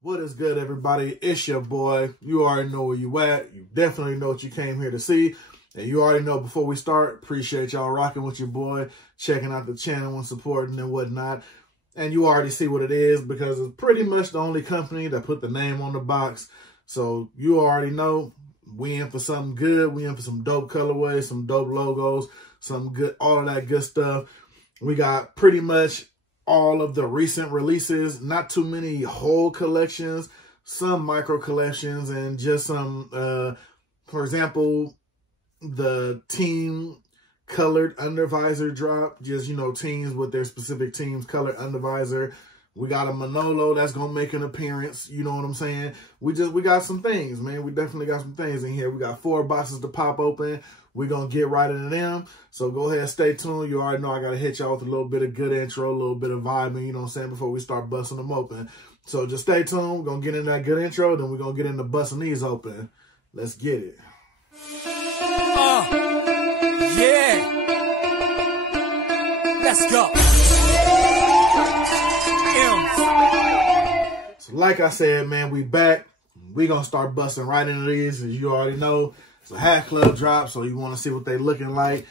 What is good, everybody? It's your boy. You already know where you at. You definitely know what you came here to see. And you already know before we start, appreciate y'all rocking with your boy, checking out the channel and supporting and whatnot. And you already see what it is because it's pretty much the only company that put the name on the box. So you already know we in for something good. We in for some dope colorways, some dope logos, some good, all of that good stuff. We got pretty much all of the recent releases, not too many whole collections, some micro collections, and just some, for example, the team colored undervisor drop, just, you know, teams with their specific teams colored undervisor. We got a Manolo that's going to make an appearance. You know what I'm saying? We got some things, man. We definitely got some things in here. We got 4 boxes to pop open. We're going to get right into them. So go ahead, stay tuned. You already know I got to hit y'all with a little bit of good intro, a little bit of vibing, you know what I'm saying, before we start busting them open. So just stay tuned. We're going to get in that good intro, then we're going to get into busting these open. Let's get it. Yeah. Let's go. So like I said, man, we back. We going to start busting right into these, as you already know. It's a Hatclub drop, so you want to see what they looking like.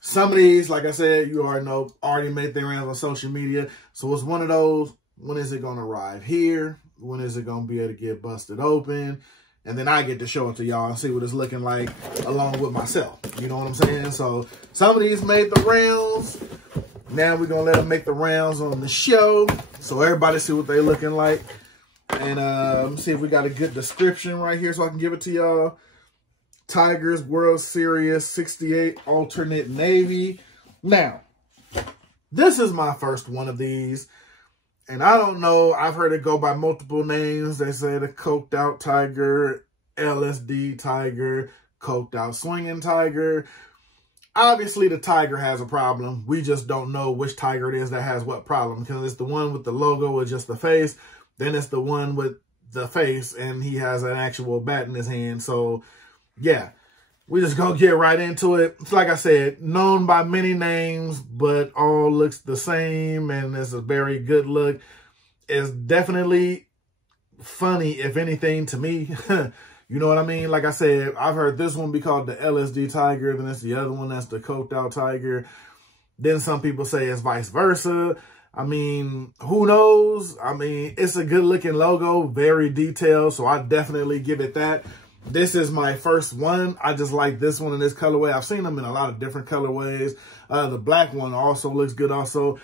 Some of these, like I said, you already know, already made their rounds on social media. So it's one of those, when is it going to arrive here? When is it going to be able to get busted open? And then I get to show it to y'all and see what it's looking like along with myself. You know what I'm saying? So some of these made the rounds. Now we're going to let them make the rounds on the show so everybody see what they looking like. And let me see if we got a good description right here so I can give it to y'all. Tigers World Series 68 alternate navy. Now, this is my first one of these. And I don't know, I've heard it go by multiple names. They say the coked out tiger, LSD tiger, coked out swinging tiger. Obviously, the tiger has a problem. We just don't know which tiger it is that has what problem. Because it's the one with the logo with just the face. Then it's the one with the face and he has an actual bat in his hand. So, yeah, we just gonna get right into it. It's like I said, known by many names, but all looks the same, and it's a very good look. It's definitely funny, if anything, to me. You know what I mean? Like I said, I've heard this one be called the LSD tiger, then it's the other one that's the coked out tiger. Then some people say it's vice versa. I mean, who knows? I mean, it's a good looking logo, very detailed, so I definitely give it that. This is my first one. I just like this one in this colorway. I've seen them in a lot of different colorways. The black one also looks good also.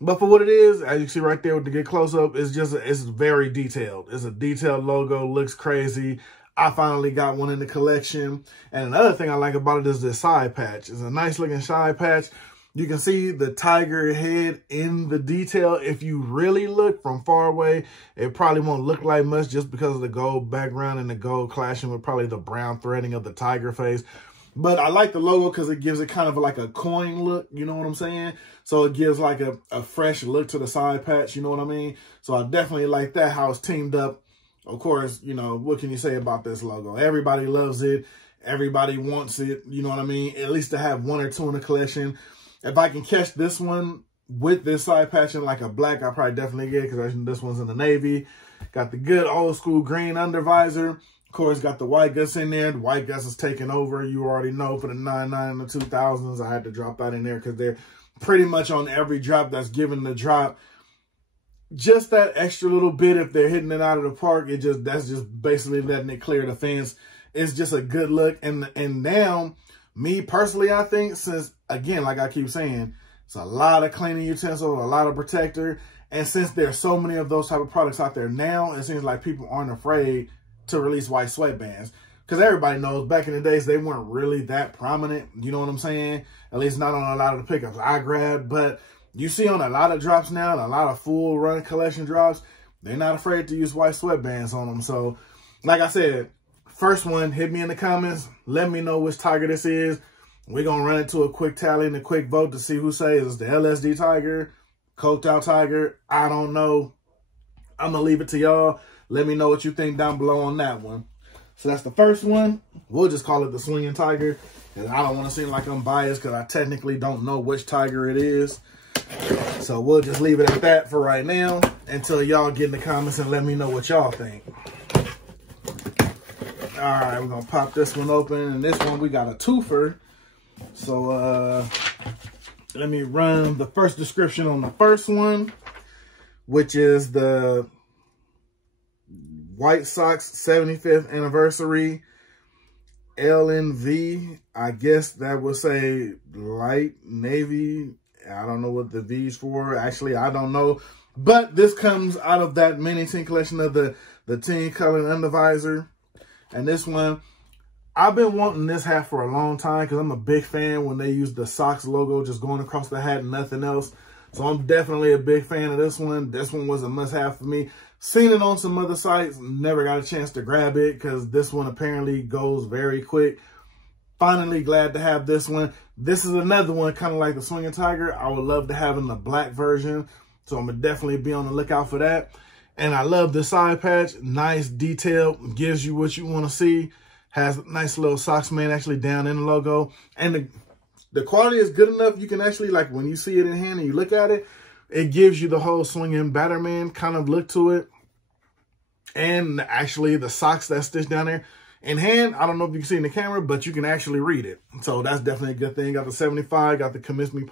But for what it is, as you see right there with the good close-up, it's very detailed. It's a detailed logo, looks crazy. I finally got one in the collection. And another thing I like about it is the side patch. It's a nice looking side patch. You can see the tiger head in the detail. If you really look from far away, it probably won't look like much just because of the gold background and the gold clashing with probably the brown threading of the tiger face. But I like the logo because it gives it kind of like a coin look, you know what I'm saying? So it gives like a fresh look to the side patch, you know what I mean? So I definitely like that, how it's teamed up. Of course, you know, what can you say about this logo? Everybody loves it. Everybody wants it, you know what I mean? At least to have 1 or 2 in the collection. If I can catch this one with this side patch in like a black, I'll probably definitely get it because this one's in the navy. Got the good old school green undervisor. Of course, got the white guts in there. The white guts is taking over. You already know for the 99 and the 2000s, I had to drop that in there because they're pretty much on every drop that's given the drop. Just that extra little bit, if they're hitting it out of the park, that's just basically letting it clear the fence. It's just a good look. And now, me personally, I think since, again, like I keep saying, it's a lot of cleaning utensil, a lot of protector. And since there's so many of those type of products out there now, it seems like people aren't afraid to release white sweatbands. Because everybody knows back in the days, they weren't really that prominent. You know what I'm saying? At least not on a lot of the pickups I grabbed. But you see on a lot of drops now, and a lot of full run collection drops, they're not afraid to use white sweatbands on them. So, like I said, first one, hit me in the comments. Let me know which tiger this is. We're going to run into a quick tally and a quick vote to see who says it's the LSD tiger, coked out tiger. I don't know. I'm going to leave it to y'all. Let me know what you think down below on that one. So that's the first one. We'll just call it the swinging tiger. And I don't want to seem like I'm biased because I technically don't know which tiger it is. So we'll just leave it at that for right now until y'all get in the comments and let me know what y'all think. All right, we're gonna pop this one open, and this one we got a twofer. So let me run the first description on the first one, which is the White Sox 75th anniversary LNV. I guess that would say light navy. I don't know what the V's for. Actually, I don't know. But this comes out of that mini tin collection of the tin color undervisor. And this one, I've been wanting this hat for a long time because I'm a big fan when they use the Sox logo just going across the hat and nothing else. So I'm definitely a big fan of this one. This one was a must-have for me. Seen it on some other sites, never got a chance to grab it because this one apparently goes very quick. Finally glad to have this one. This is another one kind of like the Swinging Tiger. I would love to have in the black version. So I'm going to definitely be on the lookout for that. And I love the side patch. Nice detail. Gives you what you want to see. Has a nice little Sox man actually down in the logo. And the quality is good enough. You can actually, like, when you see it in hand and you look at it, it gives you the whole swinging Batterman kind of look to it. And actually the Sox that's stitched down there in hand, I don't know if you can see in the camera, but you can actually read it. So that's definitely a good thing. Got the 75, got the Comiskey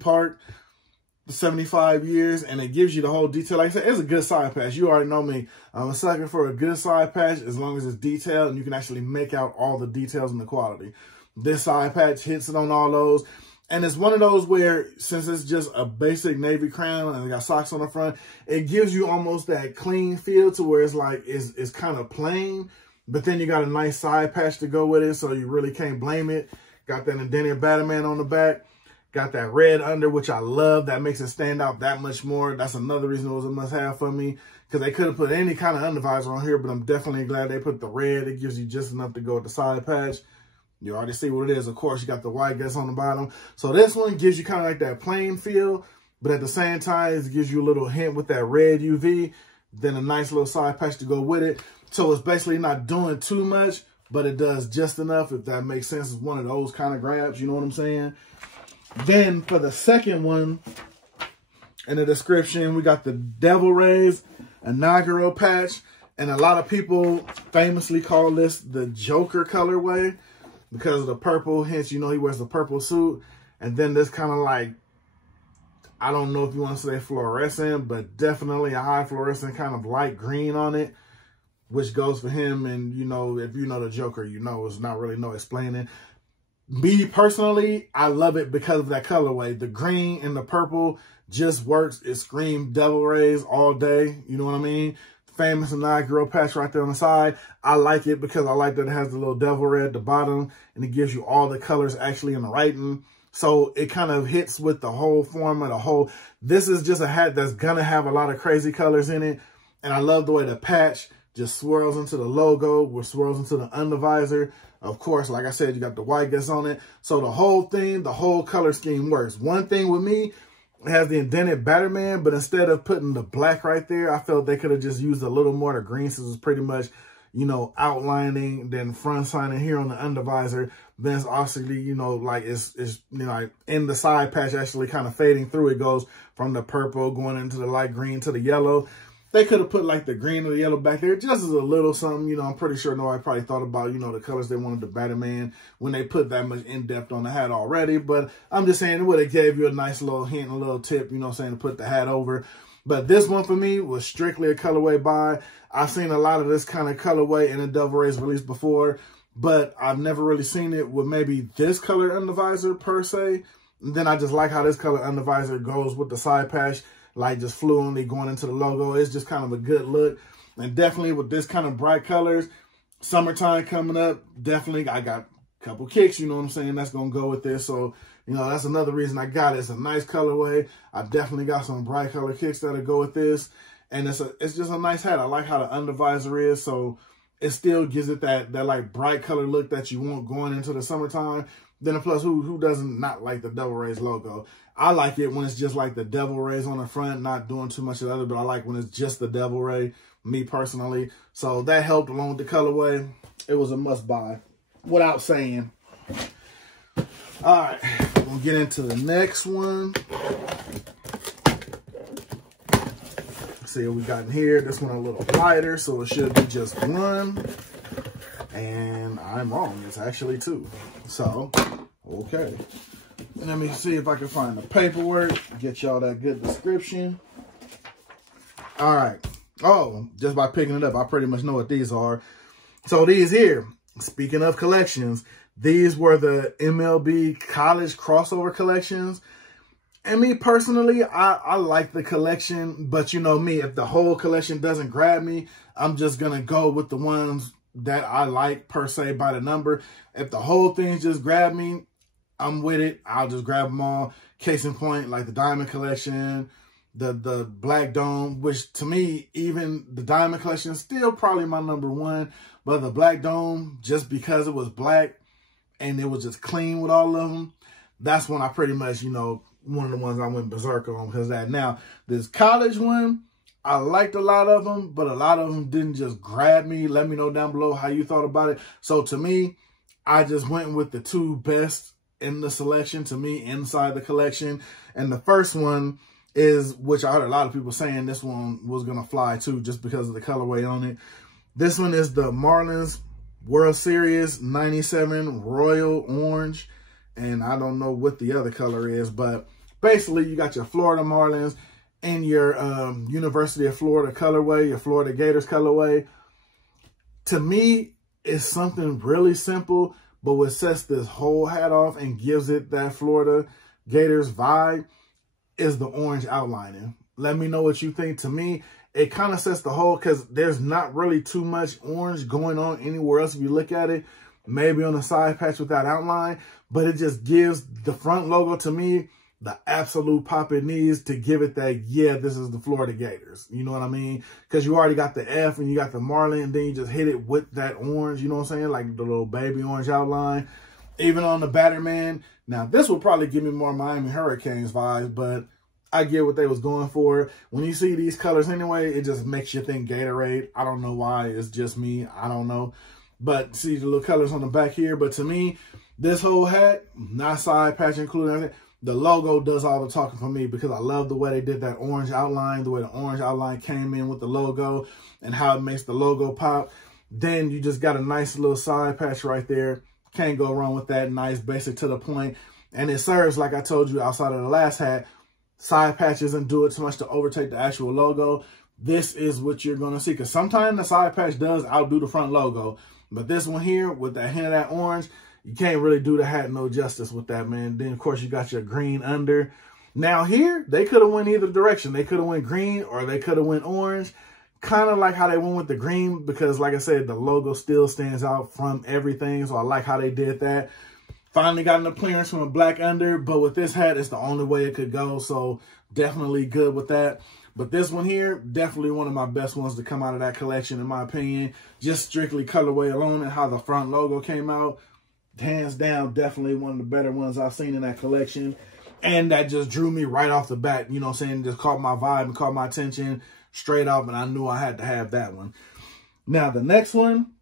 part. 75 years, and it gives you the whole detail. Like I said, it's a good side patch. You already know me. I'm a sucker for a good side patch as long as it's detailed and you can actually make out all the details and the quality. This side patch hits it on all those. And it's one of those where, since it's just a basic navy crown and it got Sox on the front, it gives you almost that clean feel to where it's like, it's kind of plain, but then you got a nice side patch to go with it, so you really can't blame it. Got that indented Batman on the back. Got that red under, which I love. That makes it stand out that much more. That's another reason it was a must-have for me, because they could have put any kind of undervisor on here, but I'm definitely glad they put the red. It gives you just enough to go with the side patch. You already see what it is. Of course, you got the white guts on the bottom. So this one gives you kind of like that plain feel, but at the same time, it gives you a little hint with that red UV, then a nice little side patch to go with it. So it's basically not doing too much, but it does just enough, if that makes sense. It's one of those kind of grabs, you know what I'm saying? Then for the second one, in the description, we got the Devil Rays inaugural patch. And a lot of people famously call this the Joker colorway because of the purple. Hence, you know, he wears the purple suit. And then this kind of like, I don't know if you want to say fluorescent, but definitely a high fluorescent kind of light green on it, which goes for him. And, you know, if you know the Joker, you know, it's not really no explaining. Me personally, I love it because of that colorway. The green and the purple just works. It screams Devil Rays all day. You know what I mean? Famous inaugural patch right there on the side. I like it because I like that it has the little devil ray at the bottom and it gives you all the colors actually in the writing. So it kind of hits with the whole form of the whole. This is just a hat that's going to have a lot of crazy colors in it. And I love the way the patch just swirls into the logo, which swirls into the undervisor. Of course, like I said, you got the white guts on it. So the whole thing, the whole color scheme works. One thing with me, it has the indented Batterman, but instead of putting the black right there, I felt they could have just used a little more. The green, since it's pretty much, you know, outlining, then front signing here on the undervisor. Then it's obviously, you know, like it's you know, like in the side patch actually kind of fading through. It goes from the purple going into the light green to the yellow. They could have put like the green or the yellow back there just as a little something. You know, I'm pretty sure nobody probably thought about, you know, the colors they wanted the Batman when they put that much in-depth on the hat already. But I'm just saying it would have gave you a nice little hint, a little tip, you know what I'm saying, to put the hat over. But this one for me was strictly a colorway buy. I've seen a lot of this kind of colorway in the Devil Rays release before, but I've never really seen it with maybe this color undervisor per se. And then I just like how this color undervisor goes with the side patch, like just fluently going into the logo. It's just kind of a good look. And definitely with this kind of bright colors, summertime coming up, definitely I got a couple kicks, you know what I'm saying, that's going to go with this. So, you know, that's another reason I got it. It's a nice colorway. I definitely got some bright color kicks that'll go with this. And it's just a nice hat. I like how the undervisor is. So it still gives it that like bright color look that you want going into the summertime. Then plus, who doesn't not like the Devil Rays logo? I like it when it's just like the Devil Rays on the front, not doing too much of the other, but I like when it's just the Devil Ray, me personally. So that helped along with the colorway. It was a must buy, without saying. All right, We'll get into the next one. See what we got in here. This one a little lighter, so it should be just one. And I'm wrong. It's actually two. So, okay. And let me see if I can find the paperwork. Get y'all that good description. All right. Oh, just by picking it up, I pretty much know what these are. So these here, speaking of collections, these were the MLB college crossover collections. And me personally, I like the collection, but you know me, if the whole collection doesn't grab me, I'm just going to go with the ones that I like per se by the number. If the whole thing just grab me, I'm with it. I'll just grab them all. Case in point, like the Diamond Collection, the Black Dome, which to me, even the Diamond Collection is still probably my number one. But the Black Dome, just because it was black and it was just clean with all of them, that's when I pretty much, you know, one of the ones I went berserk on because of that. Now, this college one, I liked a lot of them, but a lot of them didn't just grab me. Let me know down below how you thought about it. So to me, I just went with the two best in the selection, to me, inside the collection. And the first one is, which I heard a lot of people saying this one was going to fly too, just because of the colorway on it. This one is the Marlins World Series 97 Royal Orange. And I don't know what the other color is, but basically you got your Florida Marlins in your University of Florida colorway, your Florida Gators colorway. To me, it's something really simple, but what sets this whole hat off and gives it that Florida Gators vibe is the orange outlining. Let me know what you think. To me, it kind of sets the whole, because there's not really too much orange going on anywhere else if you look at it. Maybe on the side patch with that outline, but it just gives the front logo, to me, the absolute pop it needs to give it that, yeah, this is the Florida Gators. You know what I mean? Because you already got the F and you got the Marlin, and then you just hit it with that orange, you know what I'm saying? Like the little baby orange outline. Even on the Batterman. Now, this will probably give me more Miami Hurricanes vibes, but I get what they was going for. When you see these colors anyway, it just makes you think Gatorade. I don't know why. It's just me. I don't know. But see the little colors on the back here. But to me, this whole hat, not side patch included, the logo does all the talking for me, because I love the way they did that orange outline, the way the orange outline came in with the logo and how it makes the logo pop. Then you just got a nice little side patch right there. Can't go wrong with that. Nice, basic, to the point. And it serves, like I told you outside of the last hat, side patch doesn't do it too much to overtake the actual logo. This is what you're going to see, because sometimes the side patch does outdo the front logo. But this one here, with that hint of that orange, you can't really do the hat no justice with that, man. Then, of course, you got your green under. Now, here, they could have went either direction. They could have went green or they could have went orange. Kind of like how they went with the green, because, like I said, the logo still stands out from everything. So I like how they did that. Finally got an appearance from a black under, but with this hat, it's the only way it could go. So definitely good with that. But this one here, definitely one of my best ones to come out of that collection, in my opinion. Just strictly colorway alone and how the front logo came out. Hands down, definitely one of the better ones I've seen in that collection. And that just drew me right off the bat, you know what I'm saying? Just caught my vibe and caught my attention straight off, and I knew I had to have that one. Now, the next one,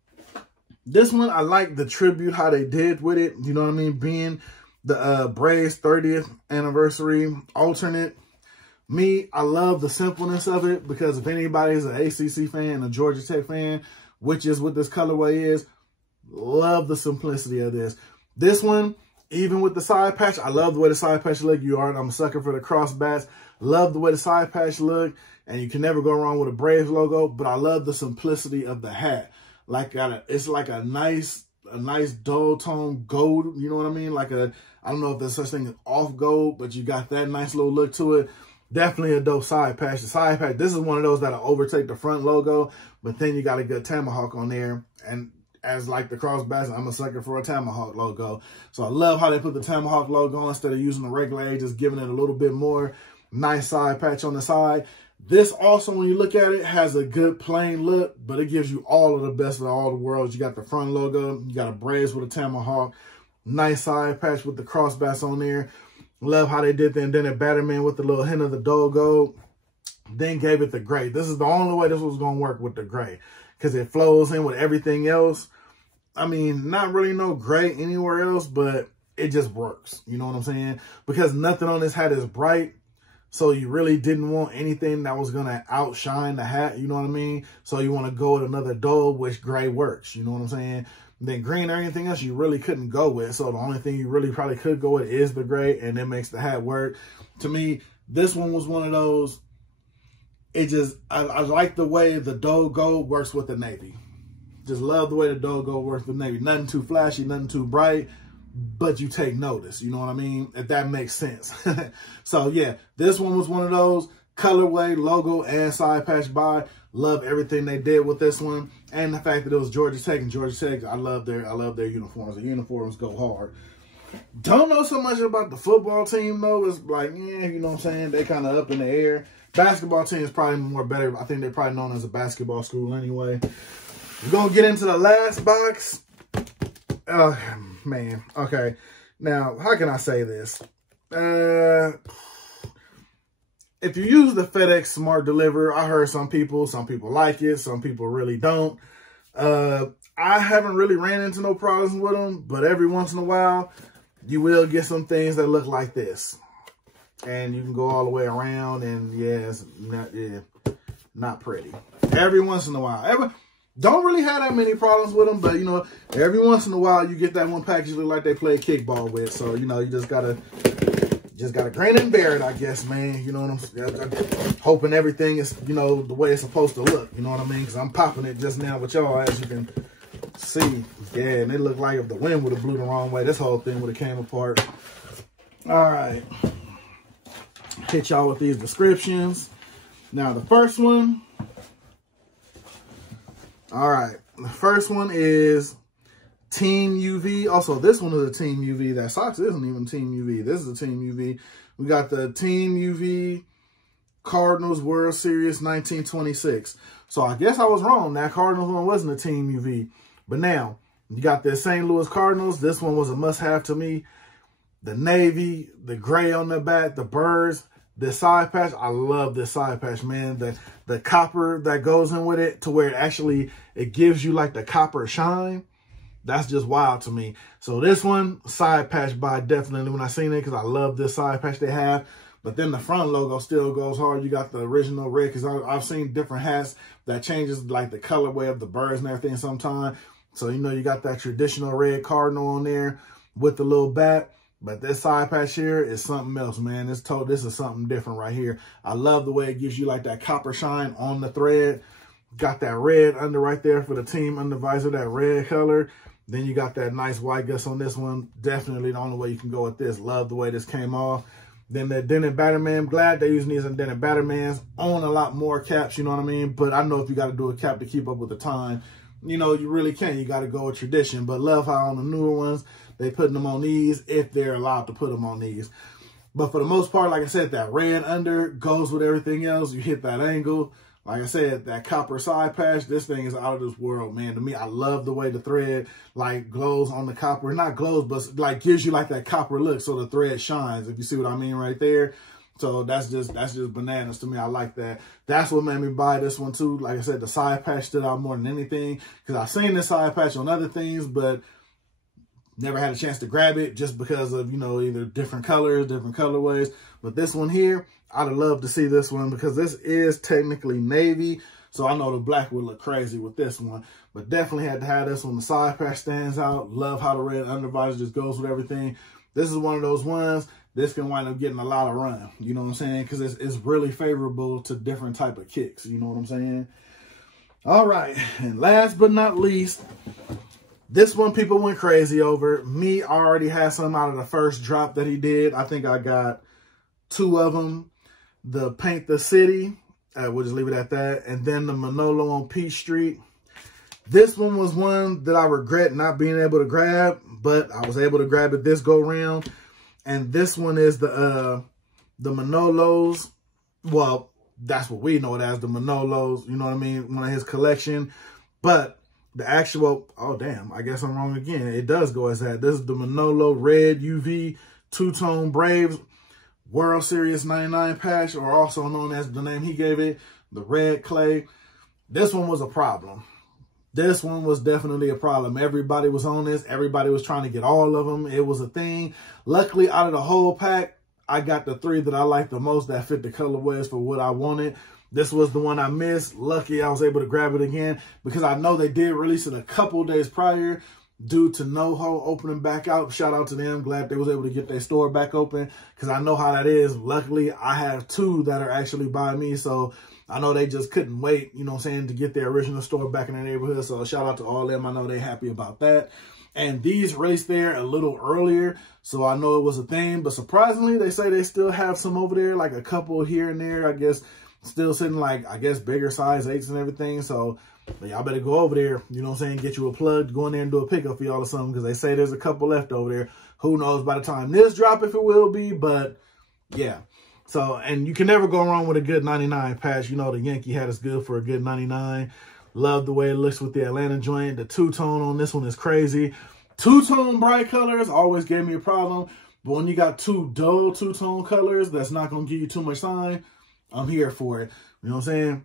this one, I like the tribute, how they did with it. You know what I mean? Being the Braves 30th anniversary alternate. Me, I love the simpleness of it, because if anybody's an ACC fan, a Georgia Tech fan, which is what this colorway is, love the simplicity of this. This one, even with the side patch, I love the way the side patch look. I'm a sucker for the crossbats. Love the way the side patch look, and you can never go wrong with a Braves logo, but I love the simplicity of the hat. Like, it's like a nice dull tone gold, you know what I mean? Like I don't know if there's such thing as off gold, but you got that nice little look to it. Definitely a dope side patch. The side patch, this is one of those that'll overtake the front logo, but then you got a good tomahawk on there. And as like the crossbats, I'm a sucker for a tomahawk logo. So I love how they put the tomahawk logo on instead of using the regular A, just giving it a little bit more. Nice side patch on the side. This also, when you look at it, has a good plain look, but it gives you all of the best of all the worlds. You got the front logo, you got a Braves with a tomahawk, nice side patch with the crossbats on there. Love how they did that. And then a Batterman with the little hint of the dull gold. Then gave it the gray. This is the only way this was going to work, with the gray, because it flows in with everything else. I mean, not really no gray anywhere else, but it just works. You know what I'm saying? Because nothing on this hat is bright. So you really didn't want anything that was going to outshine the hat. You know what I mean? So you want to go with another dull, which gray works. You know what I'm saying? Then green or anything else you really couldn't go with. So the only thing you really probably could go with is the gray, and it makes the hat work. To me, this one was one of those. It just, I like the way the dull gold works with the navy. Just love the way the dull gold works with navy. Nothing too flashy, nothing too bright, but you take notice. You know what I mean? If that makes sense. So yeah, this one was one of those. Colorway, logo, and side patch by. Love everything they did with this one, and the fact that it was Georgia Tech, and Georgia Tech, I love their uniforms. The uniforms go hard. Don't know so much about the football team though. It's like, yeah, you know what I'm saying? They kind of up in the air. Basketball team is probably more better. I think they're probably known as a basketball school anyway. We're gonna get into the last box. Oh man, okay. Now, how can I say this? If you use the FedEx Smart Deliver, I heard some people like it, some people really don't. I haven't really ran into no problems with them, but every once in a while, you will get some things that look like this. And you can go all the way around, and yeah, it's not pretty. Every once in a while. Don't really have that many problems with them, but, you know, every once in a while, you get that one package look like they play kickball with. So, you know, you just gotta grin and bear it, I guess, man. You know what I'm saying? I'm hoping everything is, you know, the way it's supposed to look. You know what I mean? Because I'm popping it just now with y'all, as you can see. Yeah, and it looked like if the wind would have blew the wrong way, this whole thing would have came apart. All right. Hit y'all with these descriptions. Now, the first one. All right. The first one is Team UV. Also, this one is a Team UV. That socks isn't even Team UV. This is a Team UV. We got the Team UV Cardinals World Series 1926. So I guess I was wrong. That Cardinals one wasn't a Team UV. But now, you got the St. Louis Cardinals. This one was a must-have to me. The navy, the gray on the back, the birds, the side patch. I love this side patch, man. The copper that goes in with it to where it gives you like the copper shine. That's just wild to me. So this one, side patch by definitely when I seen it, because I love this side patch they have. But then the front logo still goes hard. You got the original red, because I've seen different hats that changes like the colorway of the birds and everything sometimes. So, you know, you got that traditional red cardinal on there with the little bat. But this side patch here is something else, man. This is something different right here. I love the way it gives you like that copper shine on the thread. Got that red under right there for the team under visor, that red color. Then you got that nice white guts on this one. Definitely the only way you can go with this. Love the way this came off. Then the dented Batterman. I'm glad they're using these dented Battermans on a lot more caps, you know what I mean? But I know if you got to do a cap to keep up with the time, you know, you really can't. You got to go with tradition. But love how on the newer ones, they putting them on these if they're allowed to put them on these. But for the most part, like I said, that red under goes with everything else. You hit that angle. Like I said, that copper side patch, this thing is out of this world, man. To me, I love the way the thread, like, glows on the copper. Not glows, but, like, gives you, like, that copper look so the thread shines, if you see what I mean right there. So that's just bananas to me. I like that. That's what made me buy this one, too. Like I said, the side patch stood out more than anything, because I've seen this side patch on other things, but never had a chance to grab it just because of, you know, either different colors, different colorways. But this one here, I'd have loved to see this one because this is technically navy. So I know the black would look crazy with this one. But definitely had to have this one. The side patch stands out. Love how the red undervisor just goes with everything. This is one of those ones, this can wind up getting a lot of run. You know what I'm saying? Because it's really favorable to different type of kicks. You know what I'm saying? All right. And last but not least, this one people went crazy over. Me, I already had some out of the first drop that he did. I think I got 2 of them. The Paint the City, we'll just leave it at that. And then the Manolo on Peach Street. This one was one that I regret not being able to grab, but I was able to grab it this go round. And this one is the Manolos. Well, that's what we know it as, the Manolos. You know what I mean? One of his collection. But the actual, oh damn, I guess I'm wrong again. It does go as that. This is the Manolo Red UV Two-Tone Braves World Series 99 patch, or also known as the name he gave it, the red clay. This one was a problem. This one was definitely a problem. Everybody was on this. Everybody was trying to get all of them. It was a thing. Luckily, out of the whole pack, I got the 3 that I liked the most that fit the colorways for what I wanted. This was the one I missed. Lucky I was able to grab it again because I know they did release it a couple days prior due to NoHo opening back out. Shout out to them. Glad they was able to get their store back open because I know how that is. Luckily, I have 2 that are actually by me, so I know they just couldn't wait, you know what I'm saying, to get their original store back in their neighborhood. So shout out to all of them. I know they're happy about that. And these raced there a little earlier, so I know it was a thing. But surprisingly, they say they still have some over there, like a couple here and there, I guess, still sitting like, I guess, bigger size 8s and everything. So y'all better go over there, you know what I'm saying, get you a plug, go in there and do a pickup for y'all or something, because they say there's a couple left over there. Who knows by the time this drop if it will be, but yeah. So, and you can never go wrong with a good 99 patch. You know, the Yankee hat is good for a good 99. Love the way it looks with the Atlanta joint. The two-tone on this one is crazy. Two-tone bright colors always gave me a problem. But when you got 2 dull two-tone colors, that's not going to give you too much shine. I'm here for it. You know what I'm saying?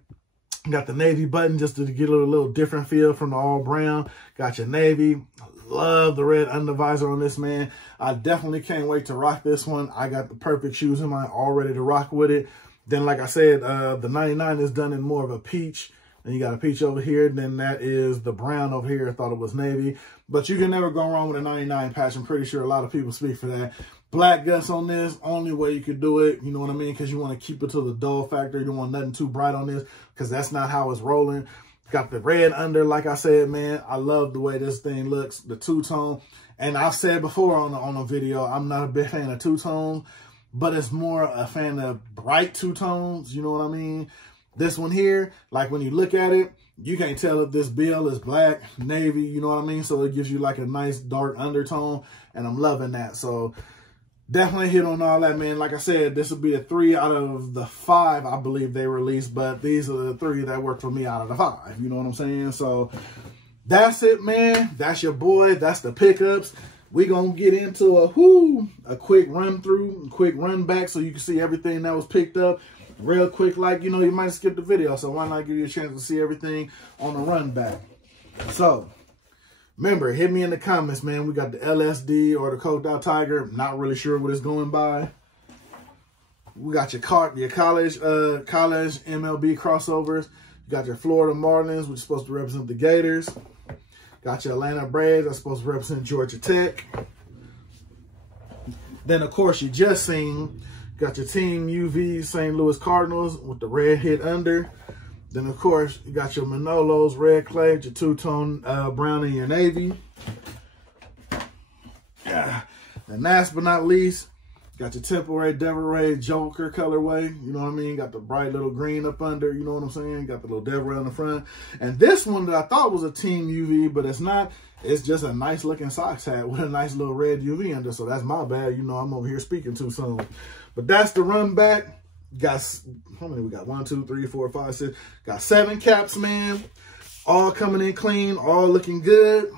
Got the navy button just to get a little different feel from the all brown. Got your navy. Love the red undervisor on this, man. I definitely can't wait to rock this one. I got the perfect shoes in mind, all ready to rock with it. Then, like I said, the 99 is done in more of a peach. And you got a peach over here. Then that is the brown over here. I thought it was navy. But you can never go wrong with a 99 patch. I'm pretty sure a lot of people speak for that. Black guts on this, only way you could do it, you know what I mean? Because you want to keep it to the dull factor. You don't want nothing too bright on this because that's not how it's rolling. Got the red under, like I said, man. I love the way this thing looks, the two-tone. And I've said before on a video, I'm not a big fan of two-tones, but it's more a fan of bright two-tones, you know what I mean? This one here, like when you look at it, you can't tell if this bill is black, navy, you know what I mean? So it gives you like a nice dark undertone, and I'm loving that. So definitely hit on all that, man. Like I said, this will be a 3 out of the 5 I believe they released, but these are the 3 that work for me out of the 5. You know what I'm saying? So that's it, man. That's your boy. That's the pickups. We're going to get into a quick run through, quick run back so you can see everything that was picked up. Real quick, like, you know, you might skip the video, so why not give you a chance to see everything on the run back? So remember, hit me in the comments, man. We got the LSD or the Coked Out Tiger. Not really sure what it's going by. We got your college MLB crossovers. You got your Florida Marlins, which is supposed to represent the Gators. Got your Atlanta Braves, that's supposed to represent Georgia Tech. Then, of course, you just seen, got your Team UV St. Louis Cardinals with the red hit under. Then, of course, you got your Manolos, red clay, your two-tone brown and your navy. Yeah. And last but not least, got your Temple Ray, Devil Ray, Joker colorway. You know what I mean? Got the bright little green up under. You know what I'm saying? Got the little Devil Ray on the front. And this one that I thought was a Team UV, but it's not. It's just a nice looking socks hat with a nice little red UV under. So that's my bad. You know, I'm over here speaking too soon. But that's the run back. Got, how many we got? 1, 2, 3, 4, 5, 6. Got 7 caps, man. All coming in clean. All looking good.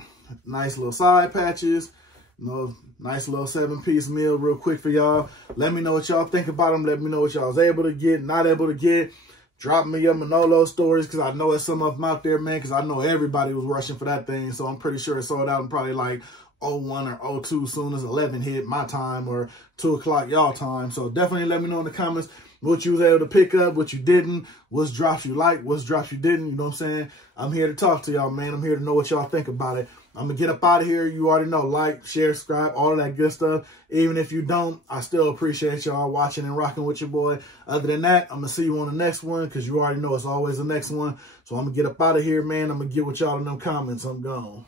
Nice little side patches. You know, nice little 7-piece meal real quick for y'all. Let me know what y'all think about them. Let me know what y'all was able to get, not able to get. Drop me your Manolo stories because I know there's some of them out there, man, because I know everybody was rushing for that thing. So I'm pretty sure it sold out in probably like 01 or 02 soon as 11 hit my time or 2 o'clock y'all time. So definitely let me know in the comments what you was able to pick up, what you didn't, what's drops you like, what's drops you didn't. You know what I'm saying? I'm here to talk to y'all, man. I'm here to know what y'all think about it. I'm going to get up out of here. You already know, like, share, subscribe, all that good stuff. Even if you don't, I still appreciate y'all watching and rocking with your boy. Other than that, I'm going to see you on the next one because you already know it's always the next one. So I'm going to get up out of here, man. I'm going to get with y'all in them comments. I'm gone.